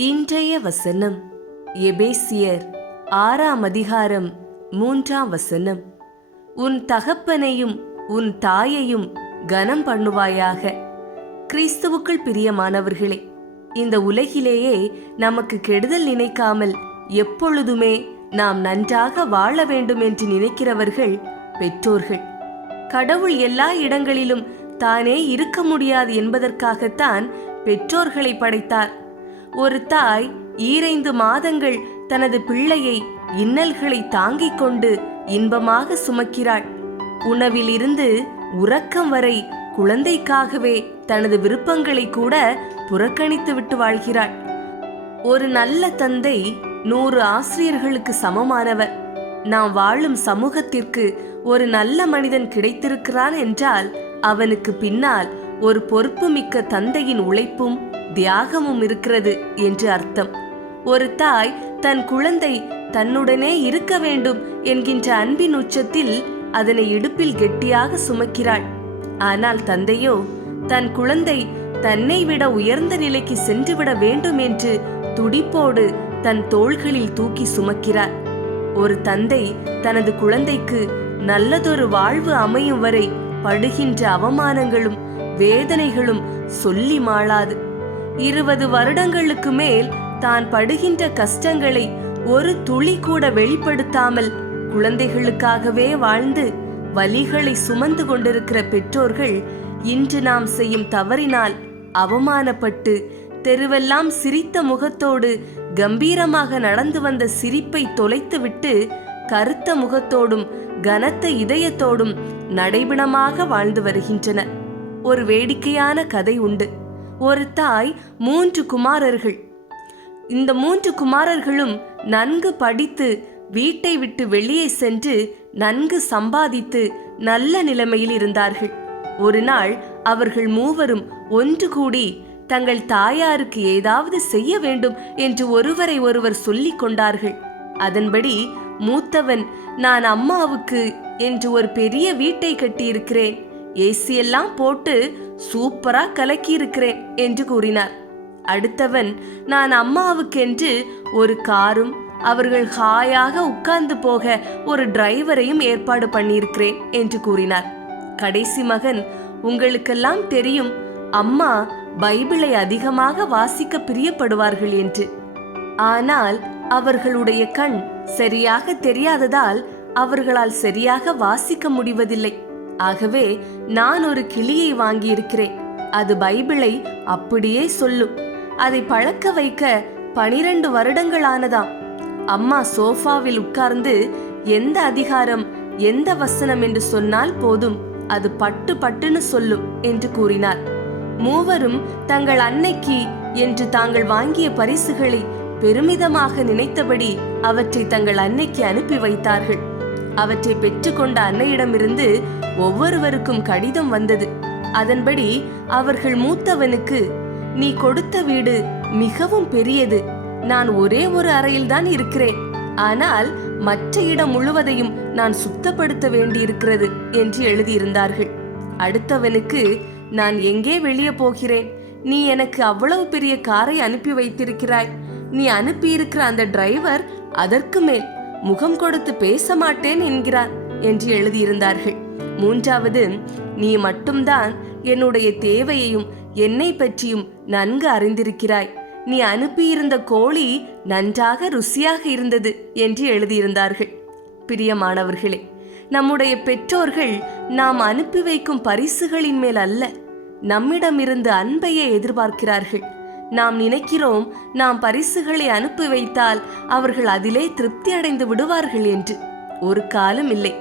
இன்றைய வசனம் எபேசியர் ஆறாம் அதிகாரம் மூன்றாம் வசனம். உன் தகப்பனையும் உன் தாயையும் கனம் பண்ணுவாயாக. கிறிஸ்துவுக்குள் பிரியமானவர்களே இந்த உலகிலேயே நமக்கு கெடுதல் நினைக்காமல் எப்பொழுதுமே நாம் நன்றாக வாழ வேண்டும் என்று நினைக்கிறவர்கள் பெற்றோர்கள். கடவுள் எல்லா இடங்களிலும் தானே இருக்க முடியாது என்பதற்காகத்தான் பெற்றோர்களை படைத்தார். ஒரு தாய் ஈரைந்து மாதங்கள் தனது பிள்ளையை இன்னல்களை தாங்கிக் கொண்டு இன்பமாக சுமக்கிறாள். உணவிலிருந்து உறக்கம் வரை குழந்தைக்காகவே தனது விருப்பங்களை கூட புறக்கணித்து விட்டு வாழ்கிறாள். ஒரு நல்ல தந்தை நூறு ஆசிரியர்களுக்கு சமமானவர். நாம் வாழும் சமூகத்திற்கு ஒரு நல்ல மனிதன் கிடைத்திருக்கிறான் என்றால் அவனுக்கு பின்னால் ஒரு பொறுப்புமிக்க தந்தையின் உழைப்பும் தியாகமும் இருக்கிறது என்று அர்த்தம். ஒரு தாய் தன் குழந்தை தன்னுடனே இருக்க வேண்டும் என்கின்ற அன்பின் உச்சத்தில் அதனை இடுப்பில் கெட்டியாக சுமக்கிறாள். ஆனால் தந்தையோ தன் குழந்தை தன்னை விட உயர்ந்த நிலைக்கு சென்றுவிட வேண்டும் என்று துடிப்போடு தன் தோள்களில் தூக்கி சுமக்கிறார். ஒரு தந்தை தனது குழந்தைக்கு நல்லதொரு வாழ்வு அமையும் வரை படுகின்ற அவமானங்களும் வேதனைகளும் சொல்லி மாளாது. இருபது வருடங்களுக்கு மேல் தான் படுகின்ற கஷ்டங்களை ஒரு துளி கூட வெளிப்படுத்தாமல் குழந்தைகளுக்காகவே வாழ்ந்து வலிகளை சுமந்து கொண்டிருக்கிற பெற்றோர்கள் இன்று நாம் செய்யும் தவறினால் அவமானப்பட்டு தெருவெல்லாம் சிரித்த முகத்தோடு கம்பீரமாக நடந்து வந்த சிரிப்பை தொலைத்துவிட்டு கருத்த முகத்தோடும் கனத்த இதயத்தோடும் நடைபிணமாக வாழ்ந்து வருகின்றன. ஒரு வேடிக்கையான கதை உண்டு. ஒரு தாய் மூன்று குமாரர்கள். இந்த மூன்று குமாரர்களும் நன்கு படித்து வீட்டை விட்டு வெளியே சென்று நன்கு சம்பாதித்து நல்ல நிலைமையில் இருந்தார்கள். ஒரு நாள் அவர்கள் மூவரும் ஒன்று கூடி தங்கள் தாயாருக்கு ஏதாவது செய்ய வேண்டும் என்று ஒருவரை ஒருவர் சொல்லிக் கொண்டார்கள். அதன்படி மூத்தவன் நான் அம்மாவுக்கு என்று ஒரு பெரிய வீட்டை கட்டியிருக்கிறேன். ஏசி எல்லாம் போட்டு சூப்பரா கலக்கி இருக்கிறேன் என்று கூறினார். அடுத்தவன் நான் அம்மாவுக்கென்று ஒரு காரும் அவர்கள் ஹாயாக உட்கார்ந்து போக ஒரு டிரைவரையும் ஏற்பாடு பண்ணியிருக்கிறேன் என்று கூறினார். கடைசி மகன் உங்களுக்கெல்லாம் தெரியும் அம்மா பைபிளை அதிகமாக வாசிக்க பிரியப்படுவார்கள் என்று. ஆனால் அவர்களுடைய கண் சரியாக தெரியாததால் அவர்களால் சரியாக வாசிக்க முடிவதில்லை. ஆகவே நான் ஒரு கிளியை வாங்கியிருக்கிறேன். அது பைபிளை அப்படியே சொல்லும் அதை பழக்க வைக்க பனிரெண்டு வருடங்களானதாம். அம்மா சோஃபாவில் உட்கார்ந்து எந்த அதிகாரம் எந்த வசனம் என்று சொன்னால் போதும் அது பட்டு பட்டுன்னு சொல்லும் என்று கூறினார் மூவரும் தங்கள் அன்னைக்கு என்று தாங்கள் வாங்கிய பரிசுகளை பெருமிதமாக நினைத்தபடி அவற்றை தங்கள் அன்னைக்கு அனுப்பி வைத்தார்கள். அவற்றை பெற்றுக்கொண்ட அன்னையிடமிருந்து ஒவ்வொருவருக்கும் கடிதம் வந்தது. அதன்படி அவர்கள் மூத்தவனுக்கு நீ கொடுத்த வீடு மிகவும் பெரியது. நான் ஒரே ஒரு அறையில்தான் இருக்கிறேன். ஆனால் மற்ற இடம் முழுவதையும் நான் சுத்தப்படுத்த வேண்டியிருக்கிறது என்று எழுதியிருந்தார்கள். அடுத்தவனுக்கு நான் எங்கே வெளியே போகிறேன்? நீ எனக்கு அவ்வளவு பெரிய காரை அனுப்பி வைத்திருக்கிறாய். நீ அனுப்பியிருக்கிற அந்த டிரைவர் அதற்கு மேல். முகம் கொடுத்து பேச மாட்டேன் என்கிறார் என்று எழுதியிருந்தார்கள். மூன்றாவது நீ மட்டும்தான் என்னுடைய தேவையையும் என்னை பற்றியும் நன்கு அறிந்திருக்கிறாய். நீ அனுப்பியிருந்த கோழி நன்றாக ருசியாக இருந்தது என்று எழுதியிருந்தார்கள். பிரியமானவர்களே நம்முடைய பெற்றோர்கள் நாம் அனுப்பி வைக்கும் பரிசுகளின் மேல் அல்ல நம்மிடமிருந்து அன்பையே எதிர்பார்க்கிறார்கள். நாம் நினைக்கிறோம் நாம் பரிசுகளை அனுப்பி வைத்தால் அவர்கள் அதிலே திருப்தி அடைந்து விடுவார்கள் என்று. ஒரு காலம் இல்லை.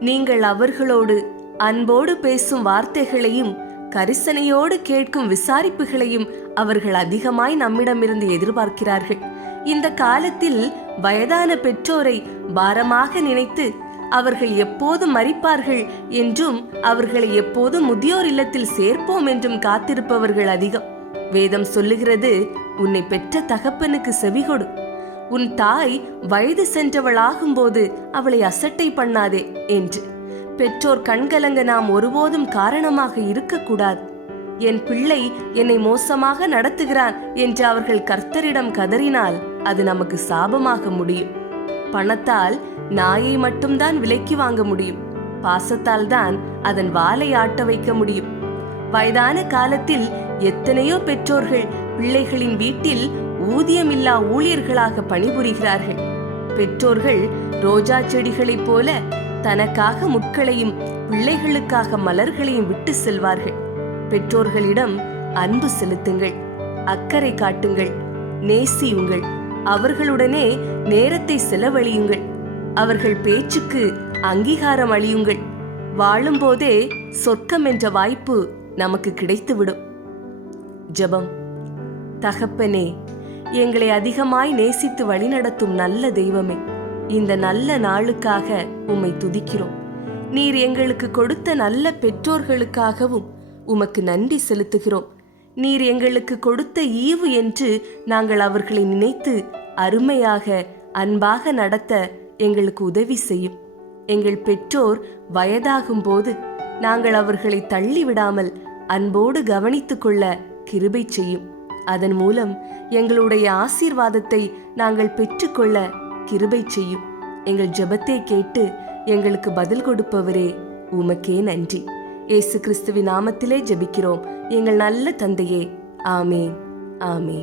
நீங்கள் அவர்களோடு அன்போடு பேசும் வார்த்தைகளையும் கரிசனையோடு கேட்கும் விசாரிப்புகளையும் அவர்கள் அதிகமாய் நம்மிடமிருந்து எதிர்பார்க்கிறார்கள். இந்த காலத்தில் வயதான பெற்றோரை பாரமாக நினைத்து அவர்கள் எப்போது மறிப்பார்கள் என்றும் அவர்களை எப்போது முதியோர் இல்லத்தில் சேர்ப்போம் என்றும் காத்திருப்பவர்கள் அதிகம். வேதம் சொல்லுகிறது உன்னை பெற்ற தகப்பனுக்கு செவிகொடு. உன் தாய் வயது சென்றவளாகும்போது அவளை அசட்டை பண்ணாதே என்று. பெற்றோர் கண்கலங்க நாம் ஒருபோதும் காரணமாக இருக்கக்கூடாது. என் பிள்ளை என்னை மோசமாக நடத்துகிறான் என்று அவர்கள் கர்த்தரிடம் கதறினால் அது நமக்கு சாபமாக முடியும். பணத்தால் நாயை மட்டும்தான் விலைக்கு வாங்க முடியும். பாசத்தால் தான் அதன் வாலை ஆட்ட வைக்க முடியும். வயதான காலத்தில் எத்தனையோ பெற்றோர்கள் பிள்ளைகளின் வீட்டில் ஊதியமில்லா ஊழியர்களாக பணிபுரிகிறார்கள். பெற்றோர்கள் ரோஜா செடிகளைப் போல தனக்காக முட்களையும் பிள்ளைகளுக்காக மலர்களையும் விட்டு செல்வார்கள். பெற்றோர்களிடம் அன்பு செலுத்துங்கள் அக்கறை காட்டுங்கள் நேசியுங்கள் அவர்களுடனே நேரத்தை செலவழியுங்கள் அவர்கள் பேச்சுக்கு அங்கீகாரம் அளியுங்கள். வாழும்போதே சொர்க்கம் என்ற வாய்ப்பு நமக்கு கிடைத்துவிடும். ஜெபம். தகப்பனே எங்களை அதிகமாய் நேசித்து வழிநடத்தும் நல்ல தெய்வமே இந்த நல்ல நாளுக்காக உம்மை துதிக்கிறோம். நீர் எங்களுக்கு கொடுத்த நல்ல பெற்றோர்களுக்காகவும் உமக்கு நன்றி செலுத்துகிறோம். நீர் எங்களுக்கு கொடுத்த ஈவு என்று நாங்கள் அவர்களை நினைத்து அருமையாக அன்பாக நடத்த எங்களுக்கு உதவி செய்யும். எங்கள் பெற்றோர் வயதாகும் போது நாங்கள் அவர்களை தள்ளிவிடாமல் அன்போடு கவனித்துக்கொள்ள கிருபை செய்யும். அதன் மூலம் எங்களுடைய ஆசீர்வாதத்தை நாங்கள் பெற்றுக்கொள்ள கிருபை செய்யும். எங்கள் ஜெபத்தை கேட்டு எங்களுக்கு பதில் கொடுப்பவரே உமக்கே நன்றி. ஏசு கிறிஸ்துவின் நாமத்திலே ஜெபிக்கிறோம். எங்கள் நல்ல தந்தையே ஆமே ஆமே